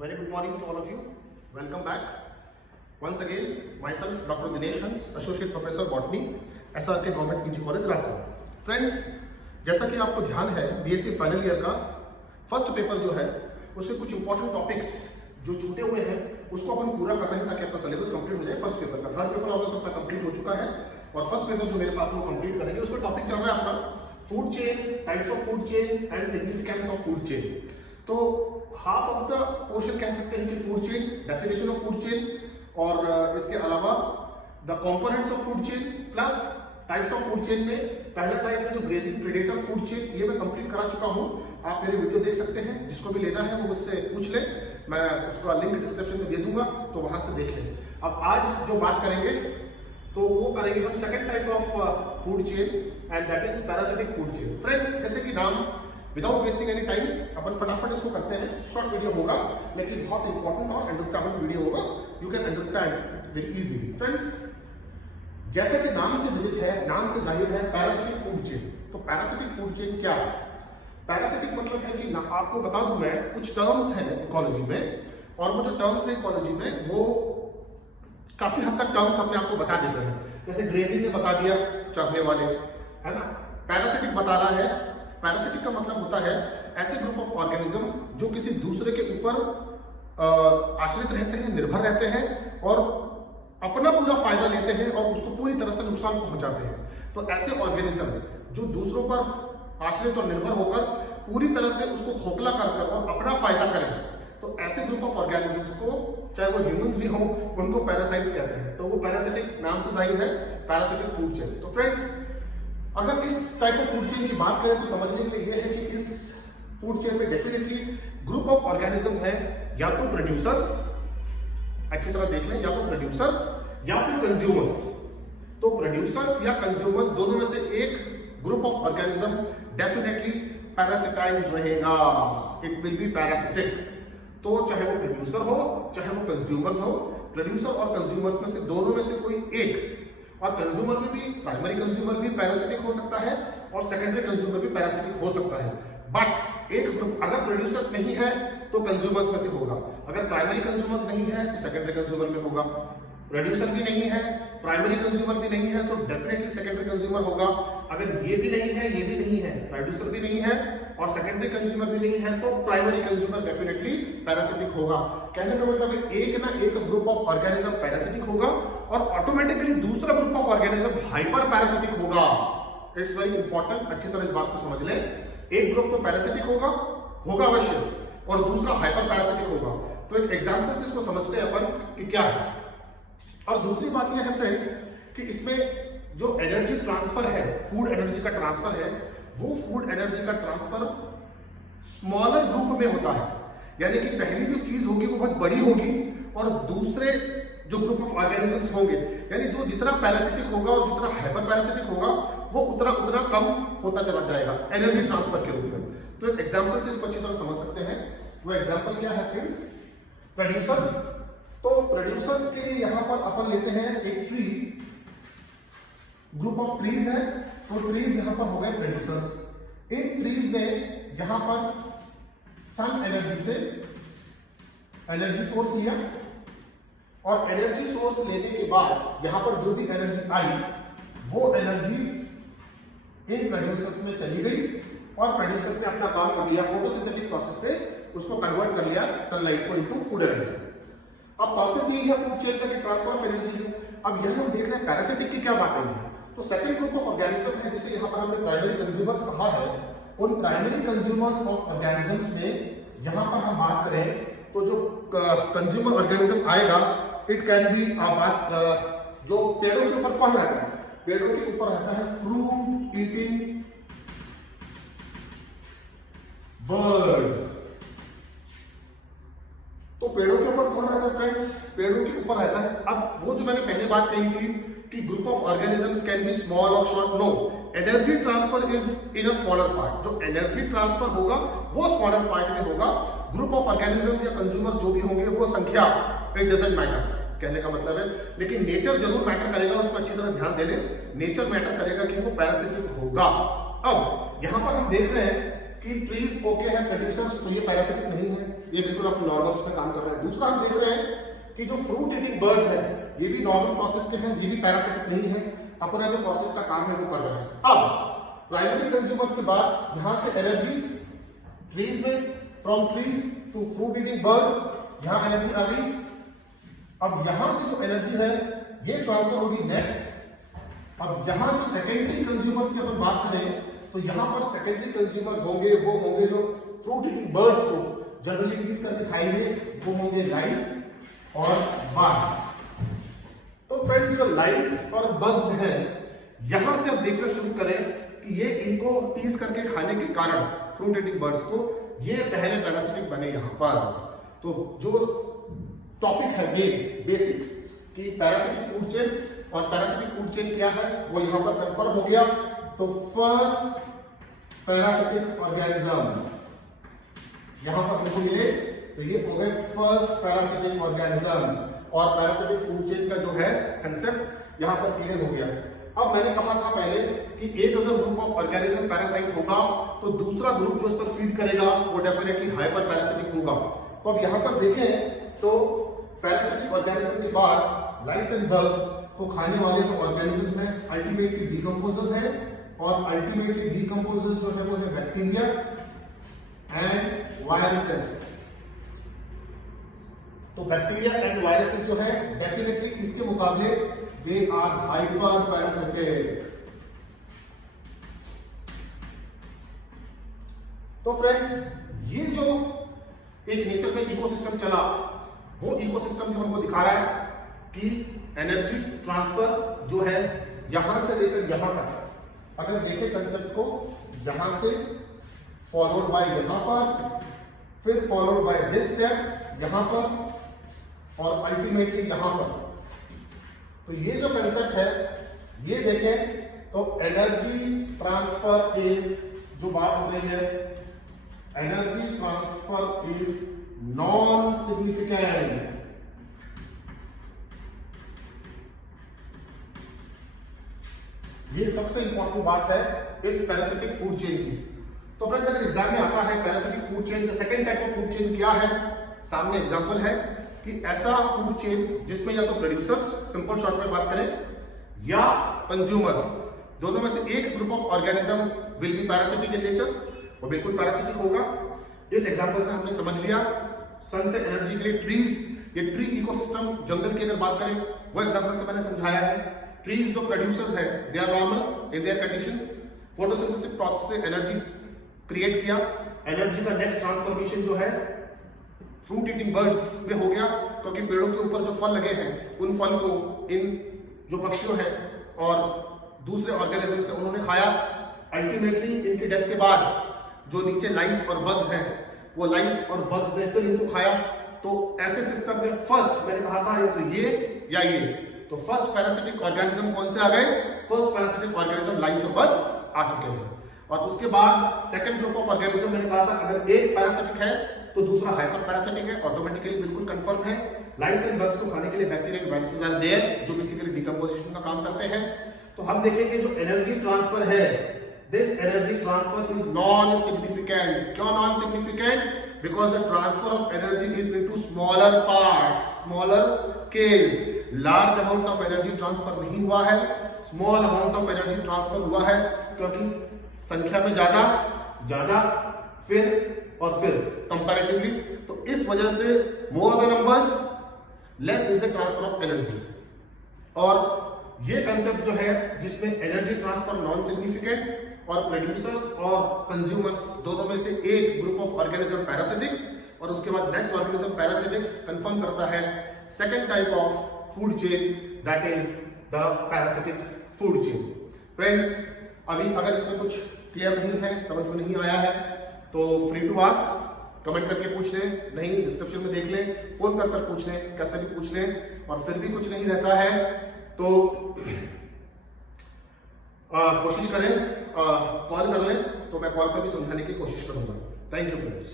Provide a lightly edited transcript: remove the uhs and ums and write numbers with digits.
Very good morning to all of you. Welcome back. Once again, myself, Dr. Dinesh Hans, Associate Professor Botany, SRK Government PG College, Rasa. Friends, जैसा कि आपको ध्यान है, BSc final year का first paper जो है, उसके कुछ इंपॉर्टेंट टॉपिक्स जो छूटे हुए हैं, उसको अपन पूरा कर रहे हैं ताकि आपका सिलेबस कंप्लीट हो जाए। फर्स्ट पेपर का थर्ड पेपर ऑलमोस्ट अपना कंप्लीट हो चुका है और फर्स्ट पेपर जो मेरे पास है वो कंप्लीट करेंगे। उसमें टॉपिक चल रहा है अपना food chain, types of food chain and significance of food chain. तो हाफ ऑफ द पोर्शन कह सकते हैं कि food chain, definition of food chain और इसके अलावा the components of food chain plus types of food chain में पहला टाइप है जो ग्रेजिंग प्रेडेटर फूड चेन, ये मैं कंप्लीट करा चुका हूं। आप मेरे वीडियो देख सकते हैं, जिसको भी लेना है वो मुझसे पूछ ले, मैं उसका लिंक डिस्क्रिप्शन में दे दूंगा, तो वहां से देख लें। अब आज जो बात करेंगे तो वो करेंगे हम second type of food chain and that is parasitic food chain. Friends, जैसे कि नाम, विदाउट वेस्टिंग एनी टाइम अपन फटाफट इसको करते हैं। शॉर्ट वीडियो होगा लेकिन बहुत इंपॉर्टेंट और अंडरस्टैंडेबल वीडियो होगा, you can understand very easily. Friends, जैसे कि नाम से विदित है, नाम से जाहिर है, पैरासिटिक फूड चेन। तो पैरासिटिक फूड चेन क्या है? पैरासिटिक मतलब है कि आपको बता दूं मैं, कुछ टर्म्स हैं इकोलॉजी में, और वो जो टर्म्स है इकोलॉजी में वो काफी हद तक टर्म्स अपने आपको बता देते हैं। जैसे ग्रेजिंग ने बता दिया, चरने वाले, है ना। पैरासिटिक बता रहा है, पैरासिटिक का मतलब होता है ऐसे ग्रुप ऑफ ऑर्गेनिज्म जो किसी दूसरे के ऊपर आश्रित रहते हैं, निर्भर रहते हैं और अपना पूरा फायदा लेते हैं और उसको पूरी तरह से नुकसान पहुंचाते हैं। तो ऐसे ऑर्गेनिज्म जो दूसरों पर आश्रित और निर्भर होकर पूरी तरह से उसको खोखला कर और अपना फायदा करें, तो ऐसे ग्रुप ऑफ ऑर्गेनिजम्स को, चाहे वो ह्यूमंस भी हों, उनको पैरासाइट्स कहते हैं। तो वो पैरासिटिक नाम से जाहिर है, पैरासिटिक फूड चेन। तो फ्रेंड्स, अगर इस टाइप ऑफ फूड चेन की बात करें तो समझने के लिए ये है कि इस फूड चेन में डेफिनेटली ग्रुप ऑफ ऑर्गेनिज्म है, या तो प्रोड्यूसर्स, अच्छी तरह देख लें, या तो प्रोड्यूसर्स या फिर कंज्यूमर्स। तो प्रोड्यूसर्स या कंज्यूमर्स दोनों में से एक ग्रुप ऑफ ऑर्गेनिज्म डेफिनेटली पैरासिटाइज्ड रहेगा, इट विल बी पैरासिटिक। तो चाहे वो प्रोड्यूसर हो चाहे वो कंज्यूमर्स हो, प्रोड्यूसर और कंज्यूमर्स में से दोनों में से कोई एक, और कंज्यूमर में भी, प्राइमरी कंज्यूमर भी पैरासिटिक हो सकता है और सेकेंडरी कंज्यूमर भी पैरासिटिक हो सकता है। बट एक ग्रुप अगर प्रोड्यूसर्स नहीं है तो कंज्यूमर्स में से होगा, अगर प्राइमरी कंज्यूमर्स नहीं है तो सेकेंडरी कंज्यूमर में होगा, प्रोड्यूसर भी नहीं है, प्राइमरी कंज्यूमर भी नहीं है तो डेफिनेटली सेकेंडरी कंज्यूमर होगा। अगर ये भी नहीं है, ये भी नहीं है, प्रोड्यूसर भी नहीं है और सेकेंडरी कंज्यूमर भी नहीं है, तो प्राइमरी कंज्यूमर डेफिनेटली पैरासिटिक होगा। कहने का मतलब है एक ना एक ग्रुप ऑफ ऑर्गेनिज्म पैरासिटिक होगा और ऑटोमेटिकली दूसरा group of organism hyper parasitic होगा। इट्स वेरी इंपॉर्टेंट, अच्छी तरह इस बात को समझ लें। एक ग्रुप तो पैरासिटिक होगा अवश्य, और दूसरा हाइपर पैरासिटिक होगा। तो एक एग्जांपल से इसको समझते हैं अपन कि क्या है। और दूसरी बात यह है फ्रेंड्स कि इसमें जो एनर्जी ट्रांसफर है, फूड एनर्जी का ट्रांसफर है, वो फूड एनर्जी का ट्रांसफर स्मॉलर ग्रुप में होता है। यानी कि पहली जो चीज होगी वो बहुत बड़ी होगी और दूसरे जो ग्रुप ऑफ ऑर्गेनिजम्स होंगे, यानी जो जितना पैरासिटिक होगा और जितना हाइपर पैरासिटिक होगा वो उतना उतना कम होता चला जाएगा एनर्जी ट्रांसफर के रूप में। तो एक एग्जांपल से इसको अच्छी तरह समझ सकते हैं। वो एग्जांपल क्या है फ्रेंड्स? प्रोड्यूसर्स। तो प्रोड्यूसर्स के लिए यहां पर अपन लेते हैं एक ट्री, ग्रुप ऑफ ट्रीज है, तो ट्रीज यहां पर हो गए प्रोड्यूसर्स। इन ट्रीज ने यहां पर सन एनर्जी से एनर्जी सोर्स लिया और एनर्जी सोर्स लेने के बाद यहां पर जो भी एनर्जी आई वो एनर्जी इन प्रोड्यूसर्स में चली गई और प्रोड्यूसर्स ने अपना काम कर लिया, फोटोसिंथेटिक प्रोसेस से उसको कन्वर्ट कर लिया सनलाइट को इनटू फूड एनर्जी। अब प्रोसेस यही है फूड चेन का कि ट्रांसफर ऑफ एनर्जी है। अब यहां हम देख रहे हैं पैरासिटिक की क्या बात आई है। तो सेकंड ग्रुप ऑफ ऑर्गेनिज्म है जिसे यहां पर हमने प्राइमरी कंज्यूमर्स कहा है। उन प्राइमरी कंज्यूमर्स ऑफ ऑर्गेनिजम्स में यहां पर हम बात करें तो जो कंज्यूमर ऑर्गेनिज्म आएगा, इट कैन बी बात जो पेड़ों के ऊपर कौन रहता है? पेड़ों के ऊपर रहता है फ्रूट ईटिंग बर्ड्स। तो पेड़ों के ऊपर कौन रहता है फ्रेंड्स? पेड़ों के ऊपर रहता है। अब वो जो मैंने पहले बात कही थी कि group of organisms can be small और short, no, energy transfer is in a smaller part. जो एनर्जी ट्रांसफर होगा वो स्मॉलर पार्ट में होगा। ग्रुप ऑफ ऑर्गेनिजम्स या कंज्यूमर्स जो भी होंगे वो संख्या, इट डजंट मैटर, कहने का मतलब है। लेकिन नेचर जरूर मैटर करेगा, उसको अच्छी तरह ध्यान दे लें। नेचर मैटर करेगा कि वो पैरासिटिक होगा। अब यहां पर हम देख रहे हैं कि ट्रीज ओके है, प्रोड्यूसर्स, तो ये पैरासिटिक नहीं है, ये बिल्कुल अपने नॉर्मल्स में काम कर रहे हैं। दूसरा हम देख रहे हैं कि जो फ्रूट ईटिंग बर्ड्स हैं ये भी नॉर्मल प्रोसेस के हैं, ये भी पैरासिटिक नहीं है, अपना जो प्रोसेस का काम है वो कर रहे हैं। अब प्राइमरी कंज्यूमर्स के बाद यहां से एनर्जी ट्रीज में, from trees to fruit eating birds, यहां एनर्जी आ गई। अब यहां से जो एनर्जी है ये ट्रांसफर होगी नेक्स्ट। अब यहां जो सेकेंडरी कंज्यूमर्स की अपन बात करें तो यहां पर सेकेंडरी कंज्यूमर्स होंगे, वो होंगे जो फ्रूट ईटिंग बर्ड्स को जनरली टीज करके खाएंगे, वो होंगे लाइस और बग्स। तो फ्रेंड्स जो लाइस और बग्स हैं यहां से अब देखना शुरू करें कि ये इनको टीज करके खाने के कारण फ्रूट ईटिंग बर्ड्स को ये पहले पैरासिटिक बने यहां पर। तो जो टॉपिक है ये बेसिक कि पैरासिटिक फूड चेन और पैरासिटिक फूड चेन क्या है वो यहां पर कंफर्म हो गया। तो फर्स्ट पैरासिटिक ऑर्गेनिज्म यहां पर हमको मिले तो ये हो गए फर्स्ट पैरासिटिक ऑर्गेनिज्म, और पैरासिटिक फूड चेन का जो है कंसेप्ट यहां पर क्लियर हो गया। अब मैंने कहा था पहले कि एक अगर ग्रुप ऑफ ऑर्गेनिज्म पैरासाइट होगा तो दूसरा ग्रुप जो उस पर फीड करेगा वो डेफिनेटली हाइपर पैरासिटिक होगा। तो अब यहां पर देखें तो पैरासिटिक ऑर्गेनिज्म के बाद लाइस एंड बग्स को खाने वाले जो ऑर्गेनिजम्स हैं अल्टीमेटली डीकंपोजर्स हैं, और अल्टीमेटली डीकंपोजर्स जो है वो है बैक्टीरिया एंड वायरसेस। तो बैक्टीरिया एंड वायरसेस जो है डेफिनेटली इसके मुकाबले दे आर हाइपर पैरासिटिक। तो फ्रेंड्स ये जो एक नेचर में इकोसिस्टम चला वो इकोसिस्टम जो हमको दिखा रहा है कि एनर्जी ट्रांसफर जो है यहां से लेकर यहां तक, अगर देखें कंसेप्ट को, यहां से फॉलोड बाय यहां पर, फिर फॉलोड बाय दिस स्टेप यहां पर, और अल्टीमेटली यहां पर। तो ये जो कंसेप्ट है ये देखें तो एनर्जी ट्रांसफर इज, जो बात हो रही है energy transfer is non significant. ये सबसे इंपॉर्टेंट बात है इस पैरासिटिक फूड चेन की। तो फ्रेंड्स अगर एग्जाम में आता है parasitic food chain, the second type of food chain क्या है, सामने एग्जांपल है कि ऐसा फूड चेन जिसमें या तो प्रोड्यूसर्स, सिंपल शॉर्ट में बात करें, या कंज्यूमर्स, दोनों में से एक group of organism will be parasitic in nature, वो बिल्कुल पैरासिटिक होगा। इस एग्जांपल से हमने समझ लिया सन से एनर्जी के लिए ट्रीज, ये ट्री इकोसिस्टम जंगल की अगर बात करें वो एग्जांपल से मैंने समझाया है। ट्रीज जो प्रोड्यूसर्स है they are normal in their conditions, photosynthesis process से एनर्जी क्रिएट किया, एनर्जी का नेक्स्ट ट्रांसफॉर्मेशन जो है फ्रूट ईटिंग बर्ड्स में हो गया, क्योंकि पेड़ों के ऊपर जो फल लगे हैं उन फल को इन जो पक्षियों हैं और दूसरे ऑर्गेनिज्म से उन्होंने खाया। अल्टीमेटली इनकी डेथ के बाद जो नीचे लाइस और बग्स हैं वो लाइस और बग्स ने फिर इनको खाया। तो ऐसे सिस्टम में फर्स्ट मैंने कहा था या तो ये या ये, तो फर्स्ट पैरासिटिक ऑर्गेनिज्म कौन से आ गए, फर्स्ट पैरासिटिक ऑर्गेनिज्म लाइस और बग्स आ चुके हैं। और उसके बाद सेकंड ग्रुप ऑफ ऑर्गेनिज्म मैंने कहा था अगर एक पैरासिटिक है तो दूसरा हाइपर पैरासिटिक है, ऑटोमेटिकली बिल्कुल कंफर्म है। लाइस एंड बग्स को खाने के लिए bacteria and viruses are there जो बेसिकली डिकम्पोजिशन का काम करते हैं। तो हम देखेंगे जो एनर्जी ट्रांसफर है, this energy transfer is non significant. क्यों non significant? Because the transfer of energy is into smaller parts, smaller case. Large amount of energy transfer नहीं हुआ है, small amount of energy transfer हुआ है, क्योंकि संख्या में ज्यादा फिर कंपैरेटिवली। तो इस वजह से more the numbers less is the transfer of energy. और ये कंसेप्ट जो है जिसमें एनर्जी ट्रांसफर नॉन सिग्निफिकेंट और प्रोड्यूसर्स और कंज्यूमर्स दोनों में से एक ग्रुप ऑफ ऑर्गेनिज्म पैरासिटिक और उसके बाद नेक्स्ट ऑर्गेनिज्म पैरासिटिक कंफर्म करता है second type of food chain, that is the parasitic food chain. Friends अभी अगर इसमें कुछ क्लियर नहीं है, समझ में नहीं आया है तो फ्री टू आस्क, कमेंट करके पूछ लें, नहीं डिस्क्रिप्शन में देख लें, फोन कर पूछ लें, कैसे भी पूछ लें। और फिर भी कुछ नहीं रहता है तो कोशिश करें, कॉल कर लें तो मैं कॉल पर भी समझाने की कोशिश करूंगा। Thank you friends.